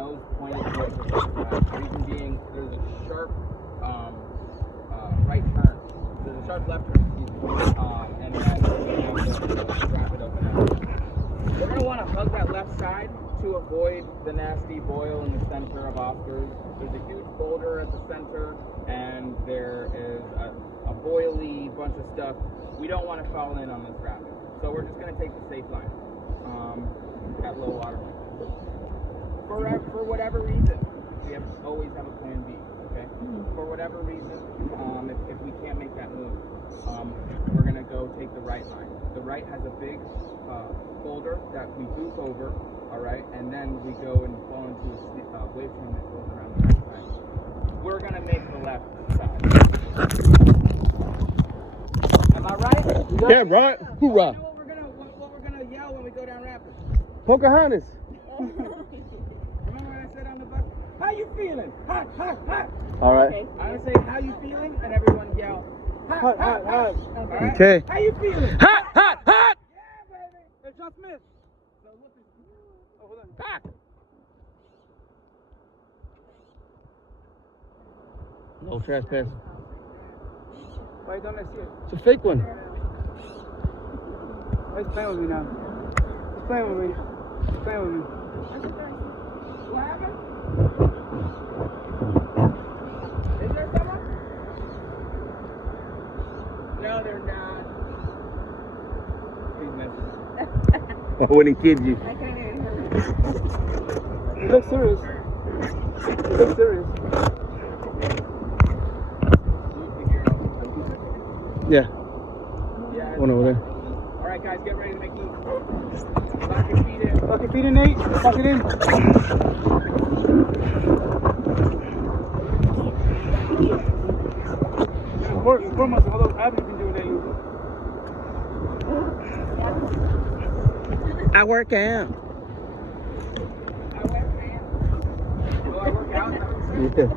nose pointed towards the reason being, there's a sharp right turn. There's a sharp left turn, excuse me. And then we're going to wrap it open up. We're going to want to hug that left side to avoid the nasty boil in the center of Oscars. There's a huge boulder at the center, and there is a boily bunch of stuff. We don't want to fall in on this rapid. So we're just going to take the safe line at low water. For whatever reason, we always have a plan B, okay? For whatever reason, if we can't make that move, we're going to go take the right line. The right has a big boulder that we goop over, all right? And then we go and fall into a wave chain that goes around the right side. We're going to make the left side. Am I right? Yeah, right. Hoorah. You know what we're gonna yell when we go down rapids? Pocahontas. Remember what I said on the bus? How you feeling? Hot, hot, hot. All right. Okay. I'm gonna say, how you feeling? And everyone yell, hot, hot, hot. Right? Okay. How you feeling? Hot, hot, hot. Yeah, baby. It's just missed. So look at oh, hold on. Back. No trespass. Why don't I see it? It's a fake one. He's playing with me now. He's playing with me. He's playing with me. What happened? Is there someone? No, they're not. He's messing. I wouldn't kid you. I can't even hear He looks serious. He looks serious. Yeah. Yeah. One over there. All right, guys, get ready to make moves. Lock your feet in. Lock your feet in, Nate. Lock it in. Four months, how long have you been doing that, Luke? I work out. I wear pants. Do I work out? Yeah.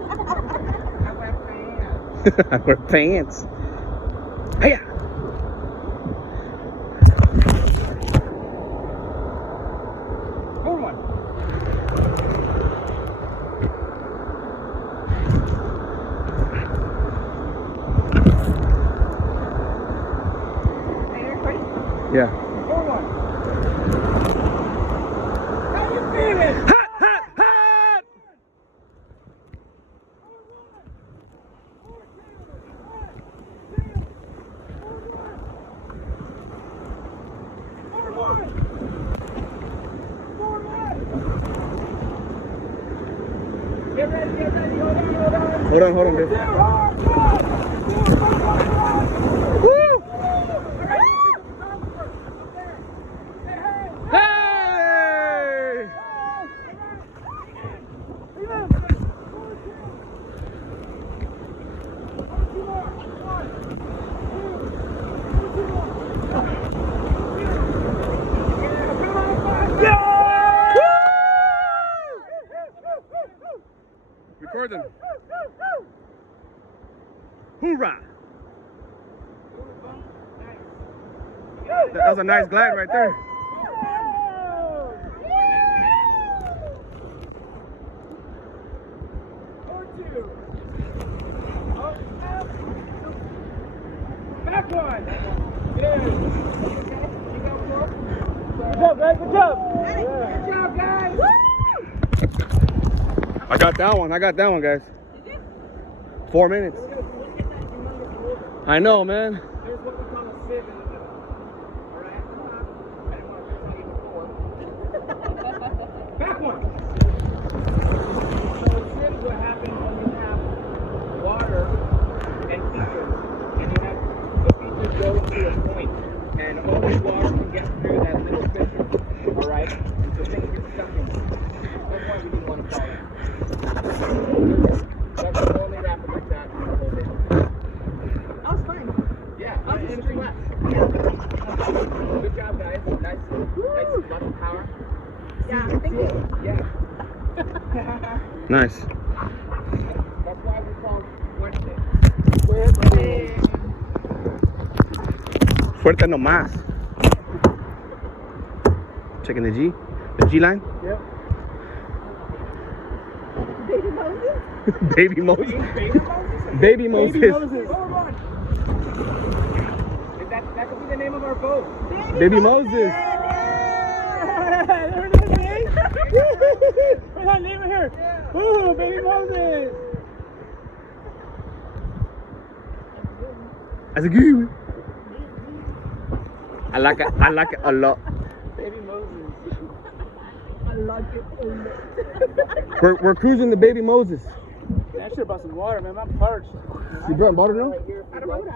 I wear pants. I wear pants. Hey. Good one. Are you recording? Yeah. Good one. How you feeling? Hot, hot, hot. Get ready, get ready. Hold on, Hold on, babe. Woo! Hey! Record them. Hoorah! That was a nice glide right there. Back one. Good. Good job, guys. Good job. Good job, guys. I got that one, guys. 4 minutes. I know, man. There's what we call a sieve in the middle. Alright? I didn't want to tell you before. Back one! So a sieve is what happens when you have water and features. And you have the features go to a point. And all the water can get through that little fissure. Alright? And so things get stuck in it. That's why we didn't want to fall in. That's the only rapid like that. Yeah, and it's flat. Good job, guys. Nice lots of power. Yeah, thank you. Yeah. Nice. That's why we call Fuerte. Fuerte nomás. Checking the G line. Yep. Baby Moses? Baby Moses. Baby Moses? Baby Moses. Baby Moses. Hold on. That could be the name of our boat. Baby Moses. There it is, eh? We're not leaving here. Ooh, Baby Moses. That's a good. I like it a lot. Baby Moses. I like it a lot. We're cruising the Baby Moses. Man, I should have brought some water, man. I'm parched. You brought water now?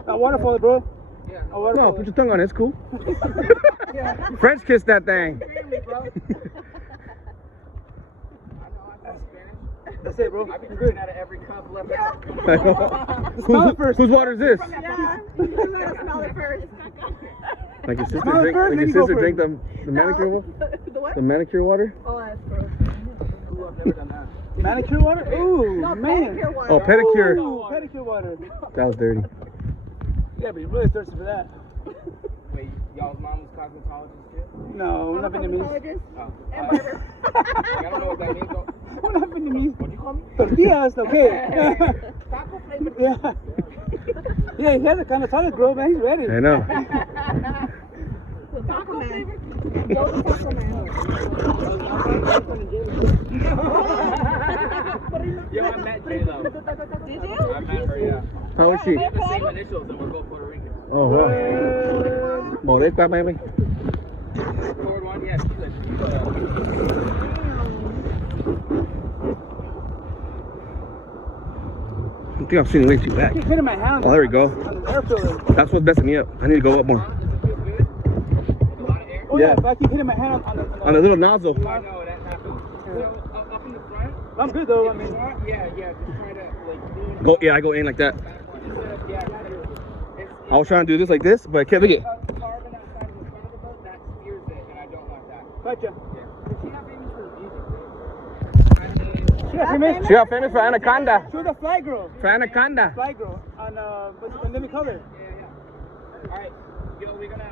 A waterfall, bro. Yeah. A waterfall. No, put your tongue on it. It's cool. Yeah. French kiss that thing. Family, bro. I know I talk Spanish. That's it, bro. I've been drinking out of every cup left out. Smell it first. Whose water is this? Yeah, you gotta smell it first. Like your sister Smell it drink. first, Like then your you go sister for drink it. the manicure water. The what? The manicure water. Oh, that's gross. Ooh, I've never done that. Manicure water? Ooh, No, man. pedicure water. Oh, pedicure. Ooh, pedicure water. That was dirty. Yeah, but you're really thirsty for that. Wait, y'all's mom was cosmetologist too? No, we're I'm not a Vietnamese. cosmetologist Oh. and barber. I don't know what that means though. We're not Vietnamese. What'd you call me? Tortillas, okay. Taco flavor. Yeah. Yeah, he has a kind of solid, bro, man. He's ready. I know. The taco man. Yo, the taco man. Yo, I met J-Lo. Did you? I met her, yeah. How was she? We have the same initials and we're both Puerto Rican. Oh wow. Boricua, baby. Forward one, yeah, she's a I think I'm sitting way too back. Keep hitting my hand. Oh, there we go. On the air filter. That's what's messing me up. I need to go up more. Does it feel good? A lot of air? Oh, yeah, Yeah. but I keep hitting my hand On the little nozzle. I know, that happens. So, up in the front, I'm good, though. I mean, yeah, just try to, like, lean Go. Yeah, I go in like that. backward instead of, yeah, it's I was trying to do this like this, but I can't. Look it. carbon outside of the front of the boat, that steers it, and I don't want that. gotcha. Yeah. Is she not famous for the music? I mean, She got famous. She got famous for Anaconda. She was a fly girl. For Anaconda. Fly girl on, what's it, Living Color. yeah. All right, yo, we're gonna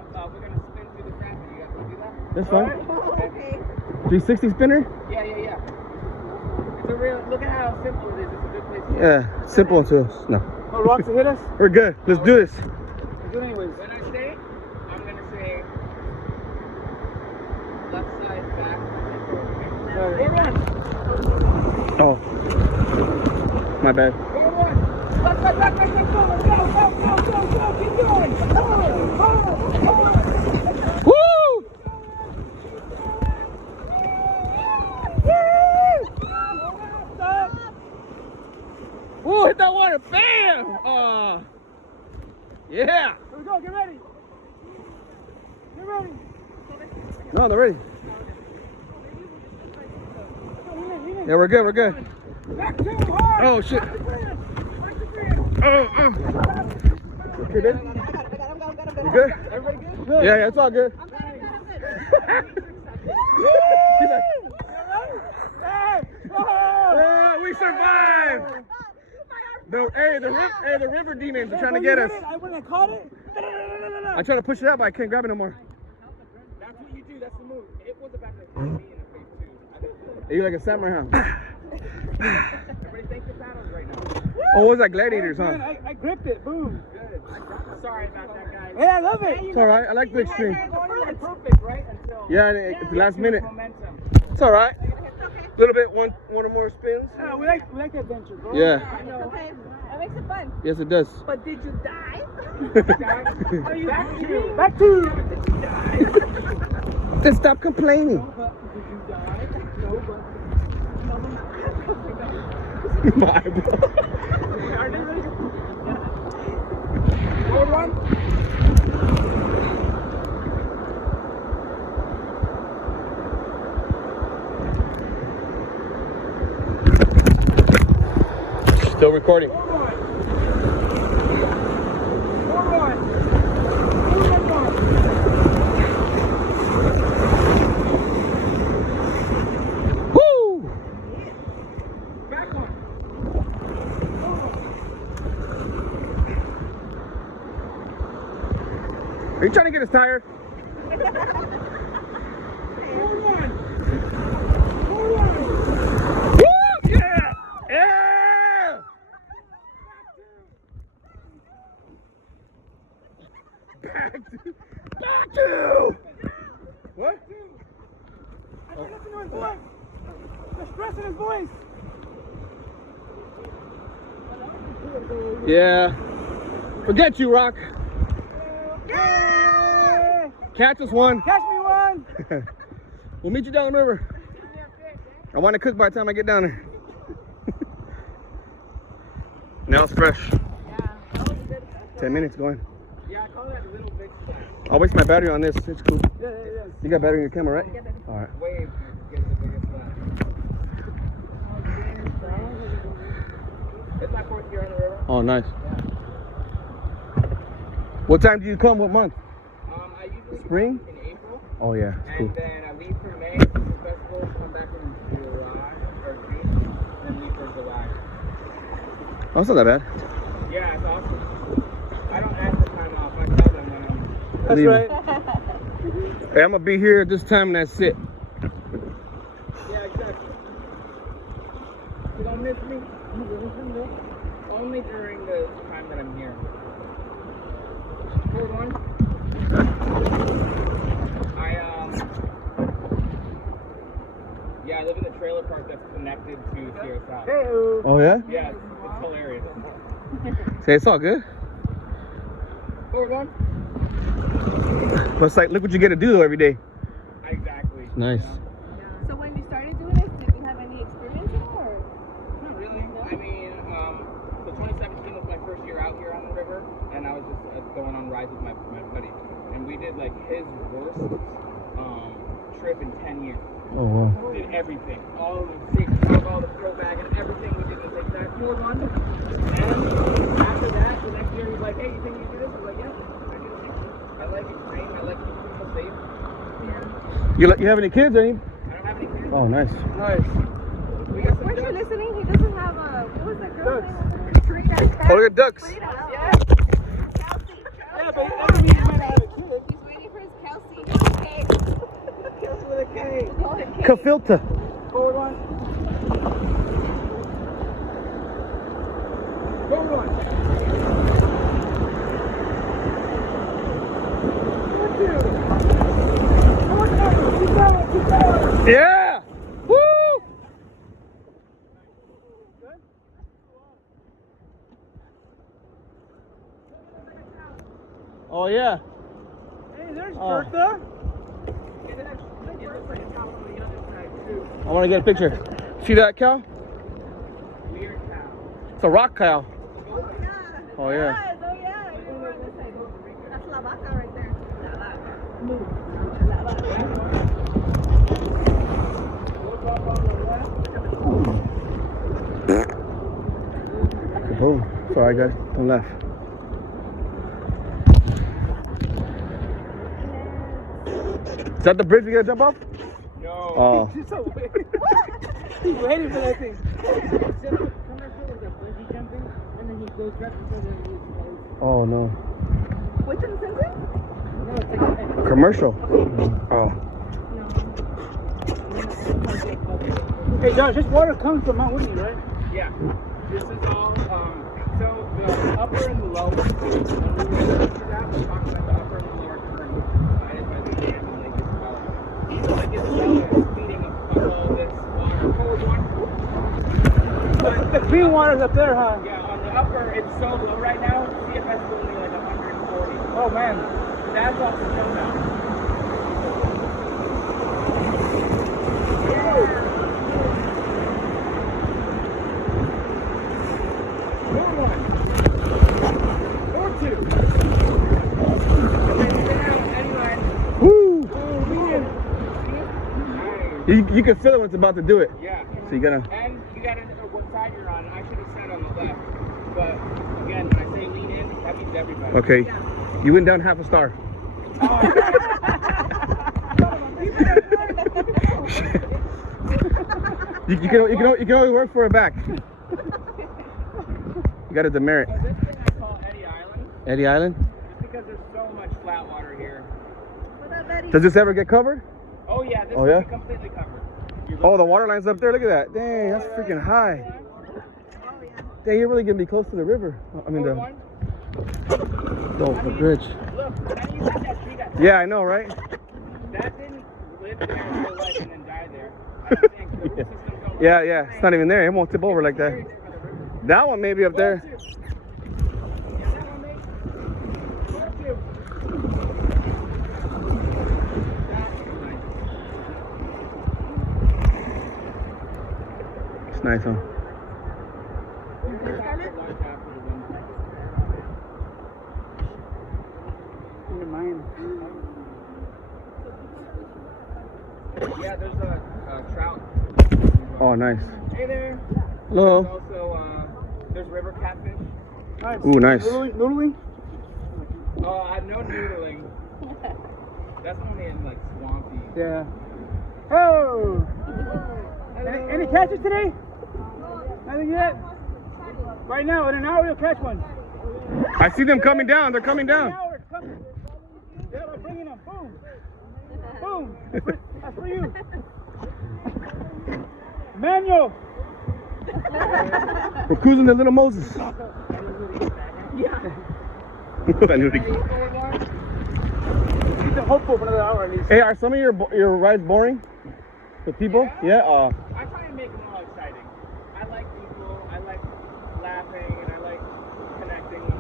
spin through the traffic. You guys wanna do that? That's fun. Okay. 360 spinner. Yeah. It's a real. Look at how simple it is. It's a good place. To Yeah, simple to us. No, No rocks to hit us. we're good. Let's do this. Let's do it anyways. When I say, I'm gonna say left side, back. Alright. Oh, my bad. Forward one. Left side, back. Go. Keep going. Woo! Woo! Hit that water! Bam! Yeah. Here we go. Get ready. Get ready. No, they're ready. Yeah, we're good. We're good. Back too hard. Oh shit. Back to grand. Okay, babe. I got him. You good? Everybody good? Yeah, it's all good. I'm good. He's like, Hey! Oh! oh, we survived! The river demons are trying to get us. When I caught it, I try to push it out, but I can't grab it no more. That's what you do. That's the move. It was about to hit me in the face too. I didn't. You like a samurai, huh? Everybody thank your paddles right now. Oh, what was that gladiators, man, huh? I gripped it. Boom. Good. Sorry about that, guys. Hey, I love it. It's alright. I like the extreme. It's perfect, right? Until Yeah, and it's the last minute. momentum. It's alright. A little bit, one or more spins. Yeah, we like the adventure, bro. Yeah. I know. Okay. That makes it fun. Yes, it does. But did you die? Are you back to? Back to. Then stop complaining. Did you die? No, but. My eyebrow. Are they ready? Forward one. Still recording. Woo! Back one. Are you trying to get us tired? Forward one. Woo! Yeah! expressing his voice. Yeah. Forget you, Rock. Yeah! Catch us one. Catch me one. We'll meet you down the river. I want to cook by the time I get down there. Now it's fresh. Yeah. 10 minutes going. Yeah, I call that a little big splash. I'll waste my battery on this. It's cool. Yeah. You got battery in your camera, right? All right. Wave gets the biggest splash. It's my 4th year on the river. Oh, nice. What time do you come? What month? I usually Spring? come in April. Oh, yeah. It's cool. And then I leave for May for the festival, come back in July or June, then leave for July. Oh, it's not that bad. Yeah, it's awesome. I don't ask for time off. I tell them when I'm. That's Leave. right. Hey, I'm going to be here at this time and that's it. Yeah, exactly. You don't miss me? Only during the time that I'm here. Hold on. Yeah, I live in the trailer park that's connected to Sierra South. Oh, yeah? Yeah, it's hilarious. Say it's all good. Hold on. But it's like, look what you get to do though every day. Exactly. Nice. So when you started doing this, did you have any experience in it, or? Not really. I mean, so 2017 was my first year out here on the river, and I was just going on rides with my buddy, and we did like his worst trip in 10 years. Oh, wow. Did everything, all the safety talk, all the throwback, and everything we did to take that for one. And after that, the next year he's like, "Hey, you think you do this?" I was like, "Yeah, I do this. I like extreme. I like keeping people safe." You have any kids or any? I don't have any kids. Oh, nice. Nice. We got some Weren't you ducks. listening? He doesn't have a. What was that girl's Ducks. name? Frida. Oh, look at ducks. Frida. Yeah. Yeah, but that doesn't mean you might not have a kid. He's waiting for his Kelsey. Okay. Kelsey with a K. Kafilta. Forward one. Forward one. Yeah. Woo. Oh, yeah. Hey, there's Oh. Bertha. I want to get a picture. See that cow? Weird cow. It's a rock cow. Oh, yeah. Yes, oh yeah. You were on this side. That's La Vaca right there. La Vaca. La Vaca. Boom. Sorry, guys. Don't laugh. Is that the bridge we gotta jump off? No. Oh. She's so weird. He's waiting for that thing. Oh, no. Which one is it? Commercial. Oh. Hey, Josh, this water comes from Mount Whitney, right? Yeah. This is all, so the upper and the lower, when we were talking about the upper and the lower Kern, divided by the dam and Lake Isabella. So Lake Isabella is feeding up all this water. Cold one. But The green water's up there, huh? yeah, on the upper, it's so low right now, CFS is only like 140. Oh, man. That's off the snow now. Forward one. Forward two. Okay, stay out, any line. Woo! Nice. You can feel it when it's about to do it. Yeah. So you gotta. And you gotta know what side you're on. I should have said on the left. But again, when I say lean in, that means everybody. Okay. You went down half a star. You can only work for it back. You got a demerit. So this thing I call Eddie Island, Eddie Island. just because there's so much flat water here. Does this ever get covered? Oh yeah, this Oh, will yeah? be completely covered. You're Oh, the water line's up there. Look at that. Dang, that's freaking high. Dang, you're really gonna be close to the river. I mean Forward the one. bridge. Look, and you said that tree got Yeah, I know, right? that didn't live there for life and then die there. I don't think the root systems don't Yeah, yeah. It's not even there. It won't tip over like that. That one may be up there. It's nice, huh? Never mind. Yeah, there's a trout. Oh, nice. Hey there. Hello. There's also there's river catfish. Nice. Ooh, nice. Noodling? Oh, I have no noodling. That's only in like swampy. Yeah. Oh! Any catches today? Nothing yet? Right now, in an hour, you'll catch one. I see them coming down. They're coming In an down. hour, it's coming. Yeah, I'm bringing them. Boom. Boom. That's for you. Manuel. We're cruising the little Moses. Keep them hopeful for another hour at least. Hey, are some of your rides boring? The people? Yeah. I try and make them all exciting. I like people. I like laughing, and I like connecting with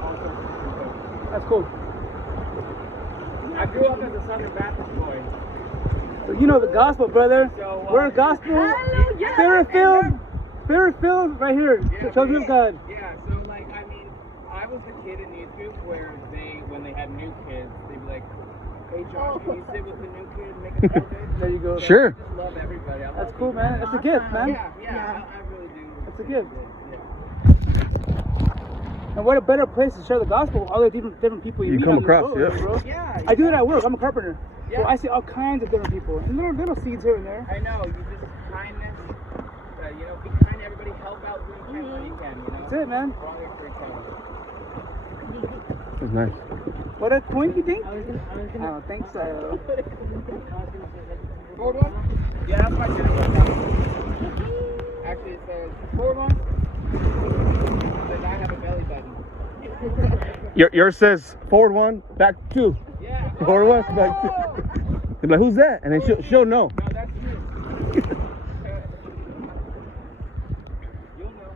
all sorts of people. That's cool. I grew up as a Southern Baptist boy. So you know the gospel, brother. So, We're a gospel. Hallelujah. Spirit-filled right here. The children of God. Yeah, so like, I mean, I was the kid in youth group where when they had new kids, they'd be like, hey Josh, can you sit with the new kid and make a feel good? There you go. So Sure. I just love everybody. I love That's cool, people. man. That's a gift, man. Yeah, I really do. That's a gift. Yeah. And what a better place to share the gospel with all the different people you You meet come on the across, road, yeah. bro. Yeah, I do that at work. I'm a carpenter. So Yeah. I see all kinds of different people. And little seeds here and there. I know, you just kindness, you know, be kind to everybody, help out who you can when you can, you know? That's it, man. We're all here for each other. That's nice. What a coin you think? I don't think so. Forward one? Yeah, that's my turn. Actually, it says forward one. Then I have a belly button. Yours says forward one, back two. Yeah. Forward one, back two. They're like, who's that? And then she'll know. No, that's you. You'll know.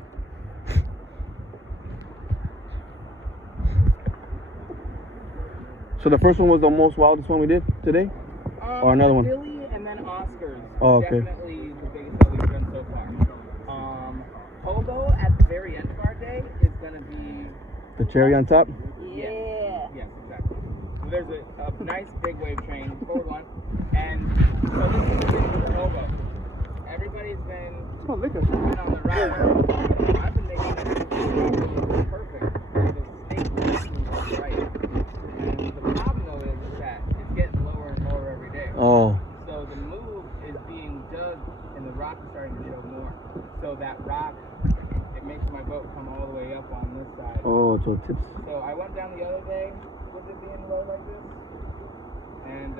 So the first one was the most wildest one we did today? Or another one? Billy and then Oscars. Oh, okay. Definitely the biggest that we've done so far. Hobo at the very end of our day is going to be... The cherry on top? Yes. Yes, exactly. So there's a nice big wave train, forward one. And so this is the thing with the Hobo. Everybody's been Smell liquor. on the ride. I've been making it perfect. The state moves right. And the problem though is that it's getting lower and lower every day. Oh. So the move is being dug and the rock is starting to show more. So that rock, it makes my boat come all the way up on this side. Oh, so it tips. So I went down the other day with it being low like this, and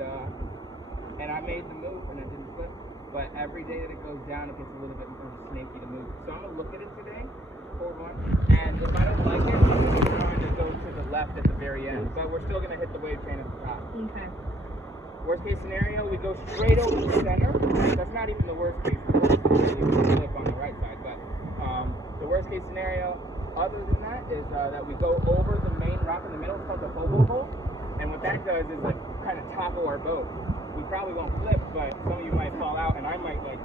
I made the move and it didn't slip. But every day that it goes down, it gets a little bit more snaky to move. So I'm gonna look at it today, forward one, and if I don't like it, I'm gonna be trying to go to the left at the very end. But we're still gonna hit the wave train at the top. Okay. Worst case scenario, we go straight over the center. That's not even the worst case. The worst case is we flip on the right side. But the worst case scenario, other than that, is that we go over the main rock in the middle. It's called the Hobo Hole. And what that does is like kind of topple our boat. We probably won't flip, but some of you might fall out, and I might like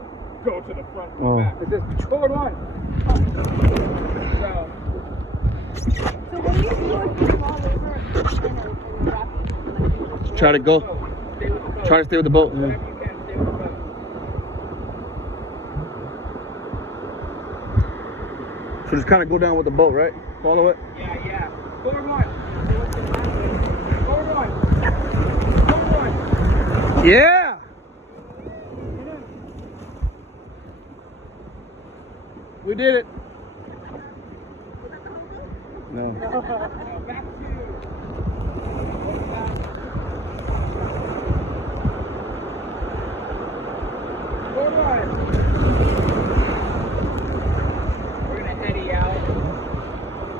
go to the front and back. It's just forward one. So So what do you do if you fall over in a rafting? Try to go. stay with the boat. Try to stay with the boat. Yeah. Whatever you can, stay with the boat. So just kind of go down with the boat, right? Follow it. Yeah. Forward one. Forward one. Forward one. Yeah. We did it. No. Back to forward one. We're gonna heady out.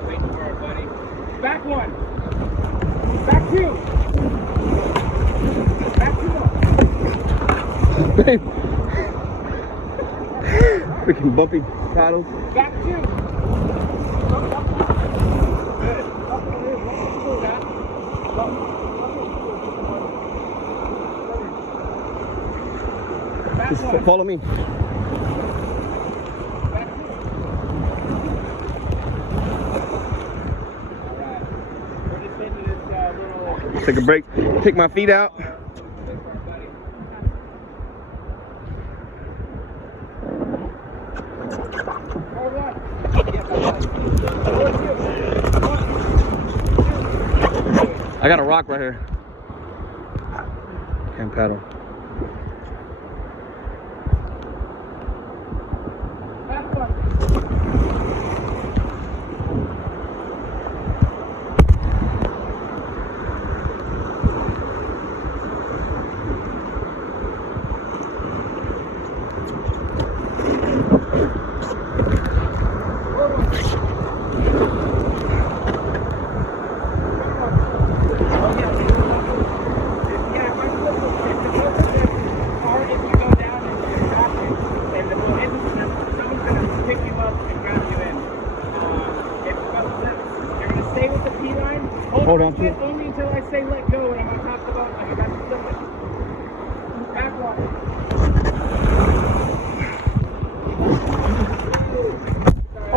Waiting for our buddy. Back one. Back two. Back two more. Babe. Freaking bumpy paddles. Back two. Back Just one. follow me. Back two. Alright. We're just into this little... Take a break. Take my feet out. I got a rock right here. Can't paddle. Hold on to it. Only until I say let go and I'm on top of the boat. Like I got to flip it. Back one.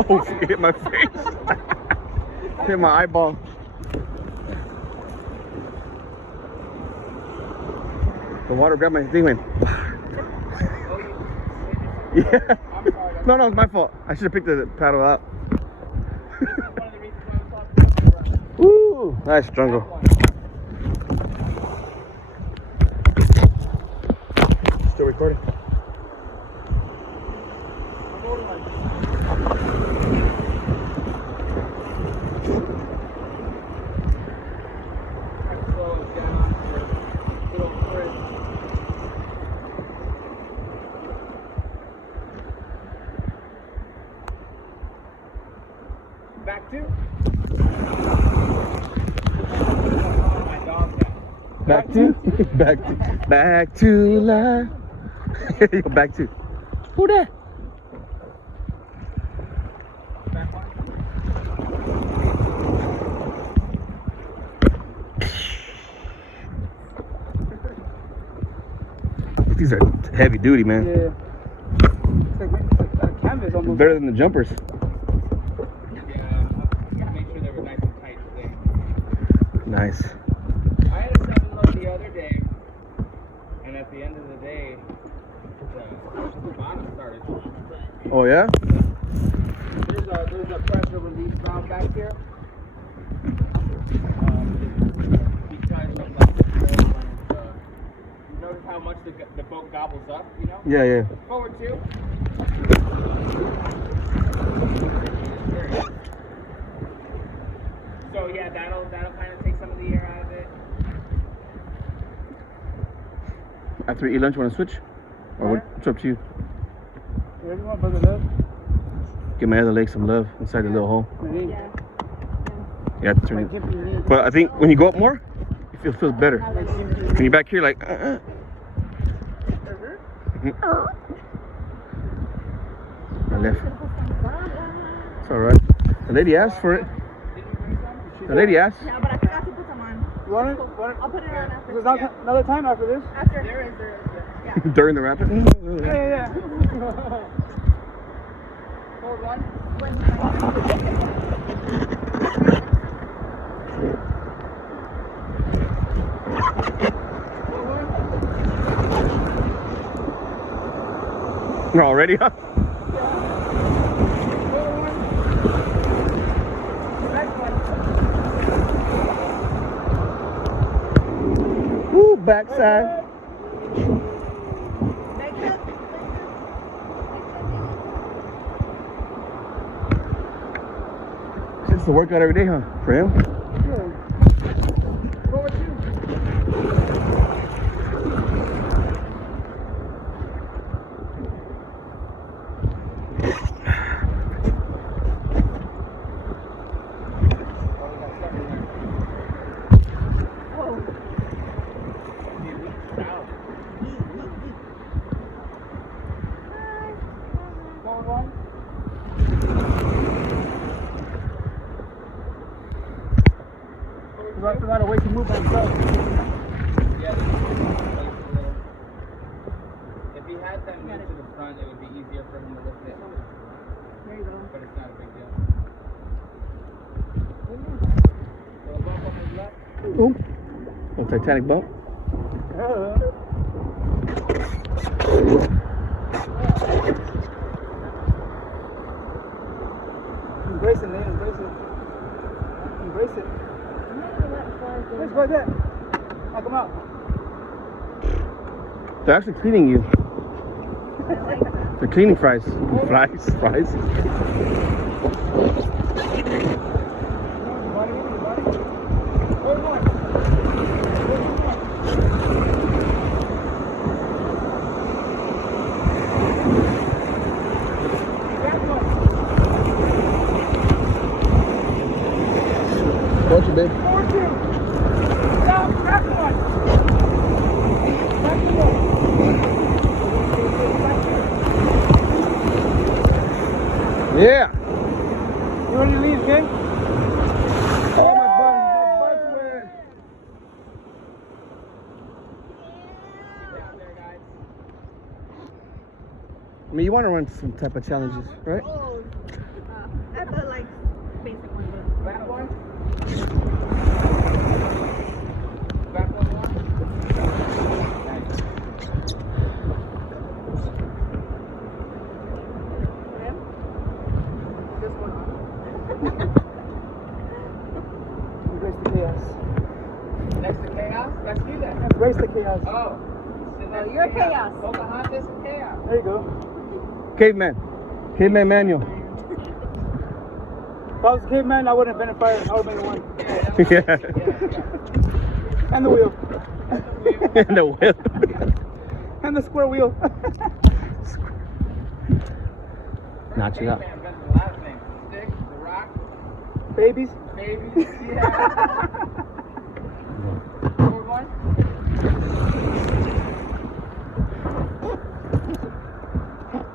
Oh, it hit my face. Hit my eyeball. The water grabbed my thing, went. Yeah. I'm sorry. No, it's my fault. I should have picked the paddle up. This is one of the reasons why I'm talking about the Woo! Nice jungle. Still recording? Back two. Back to, back to life. Yo, back to. Who that? Back one. These are heavy duty, man. Yeah. It's like a canvas almost. Better than the jumpers. Yeah, make sure they were nice and tight today. Nice. I had a 7 load the other day, and at the end of the day, the bottom started. Oh yeah? There's a pressure release valve back here. Because of like the flow when it's, you notice how much the boat gobbles up, you know? Yeah. Forward two. So yeah, that'll kind of take some of the air out of it. After we eat lunch, want to switch? Or what? It's up to you. Where do you want to bug it up? Give my other leg some love inside the little hole. Maybe. Yeah. You have to turn it. But I think when you go up more, it feels better. When you're back here, like. My left. It's alright. The lady asked for it. The lady asked. Yeah, but I forgot to put some on. You want it? I'll put it on after. There's another time after this? After. There is. Yeah. During the rapid. Yeah. Forward one. No, already, huh? Woo, backside. It's a workout every day, huh? For him? Forward two. Forward Forward one. I forgot a way to move by himself. Yeah, if he had them move to the front, it would be easier for him to lift it. There you go. But it's not a big deal. So bump on his left. Ooh. Little Titanic bump. Embrace it, man. Embrace it. Embrace it. Let's go like that. Knock him out. They're actually cleaning you. They're cleaning fries. Fries. Watch it, babe. Forward two. Stop. Back one. Back two. Yeah. You ready to leave, okay? Oh, my butt's wet. Down there, guys. I mean, you want to run some type of challenges, right? Oh, I thought like basic one, but Back one. Back one more. Nice. This one. Embrace the chaos. Next to chaos? That's you then. Embrace the chaos. Oh. Oh, you're chaos. Pocahontas and chaos. There you go. Caveman. Caveman manual. If I was a caveman, I wouldn't have been a fire. I would have been the one. Yeah. And the wheel. And the whip. And the square wheel. Notch it up. Caveman invented a lot of things. The stick, the rock, Babies. babies. Yeah. Forward one.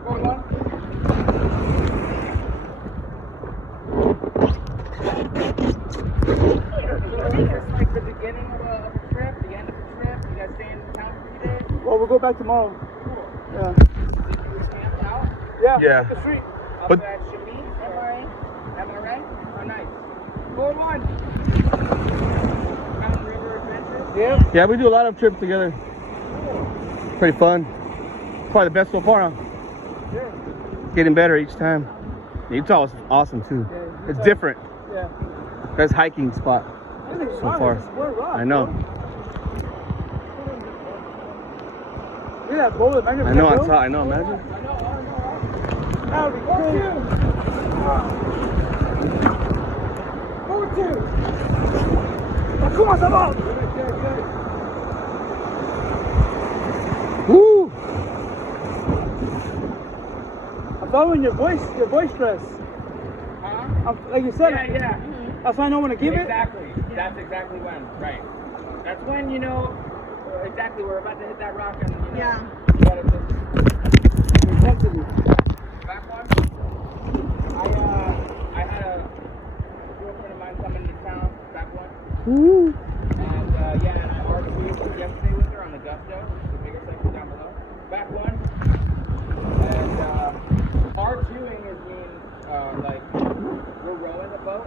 Forward one. It's like the beginning of a trip, the end of a trip. You guys stay in town for 3 days. Well, we'll go back tomorrow. Cool. Yeah. Did you camp out? Yeah. The street. Up But- at Shamiz, MRA? Oh, nice. Forward one. Mountain River Adventures. Yeah. Yeah, we do a lot of trips together. Pretty fun. Probably the best so far, huh? Yeah. Getting better each time. Utah is awesome too. Yeah, It's Utah. different. Yeah. Best hiking spot. Everything's So hard. far. It's a square rock, I know. bro. Look at that boulder. Imagine if I we know. let I go. saw. I know. Imagine. That would be crazy. Forward two. Oh, come on, stop up. Woo! I'm following your voice stress. Huh? Like you said, Yeah. that's why I know when to give it. Exactly. That's exactly when. Right. That's when you know exactly we're about to hit that rock and you know, yeah. you gotta just Intensity. back one. I had a girlfriend of mine come into town, back one. Woo! And yeah, and I RV'd yesterday with her on the Gusto, the bigger section down below. Back one. And R2ing is mean like we're rowing the boat.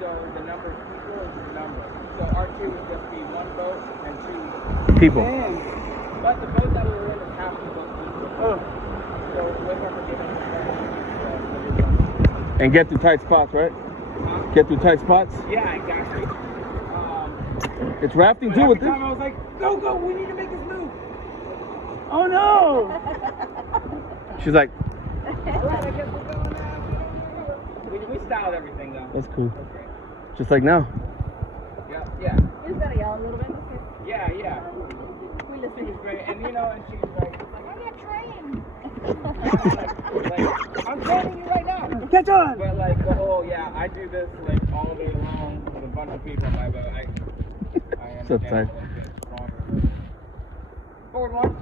So the number of people is the number. So R2 would just be one boat and two. People. Man. But the boat that we were in is half the boat. Oh. So with her for giving us And get through tight spots, right? Get through tight spots. yeah, exactly. It's rafting But too every with this. time I was like, go, we need to make this move. Oh no. She's like, Alright, I guess we're going now. We styled everything though. that's cool. That's great. Just like now. Yeah, yeah. You just gotta yell a little bit. Yeah, yeah. We She listen. was great. And you know, and she's like I got trained. like, I'm training you right now. Catch on. But like the whole, yeah, I do this like all day long with a bunch of people. I So understand tight. a little bit stronger. Forward one.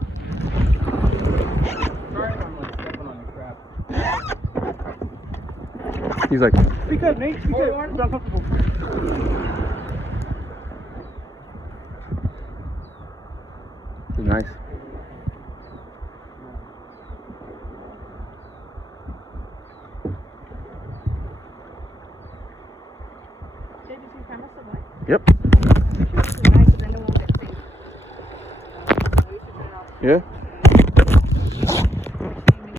Sorry if I'm like stepping on the crap. He's like, Speak up, Nate. Speak up. It's uncomfortable. nice.